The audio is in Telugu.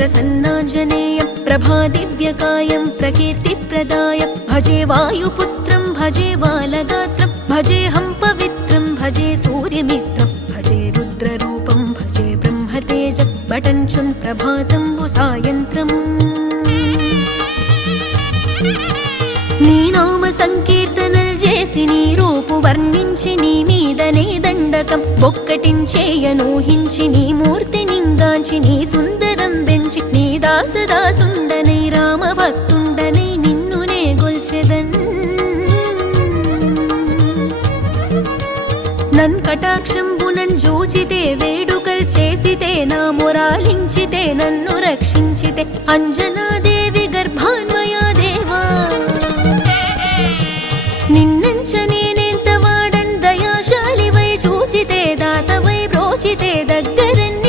प्रसन्नाञ्जनेयं प्रभादिव्यकायं प्रकीर्तिप्रदाय भजे वायुपुत्रं भजे बालगात्रं भजेऽहं पवित्रं भजे सूर्यमित्रं भजे रुद्ररूपं भजे ब्रह्मतेज बटञ्चुन् प्रभातं सायन्त्रम् నీ నామ సంకీర్తనలు చేసి నీ రూపు వర్ణించి నీ మీదనే దండకం ఒక్కటించేయనూహించి నీ మూర్తి నింగాంచి నీ సుందరం పెంచి నీ దాసదాసుండనై రామభక్తుండనై నిన్నునే గొల్చెదన్ నన్ కటాక్షంబునన్ జూచితే వేడుకల్ చేసితే నా మొరాలించితే నన్ను రక్షించితే అంజనాది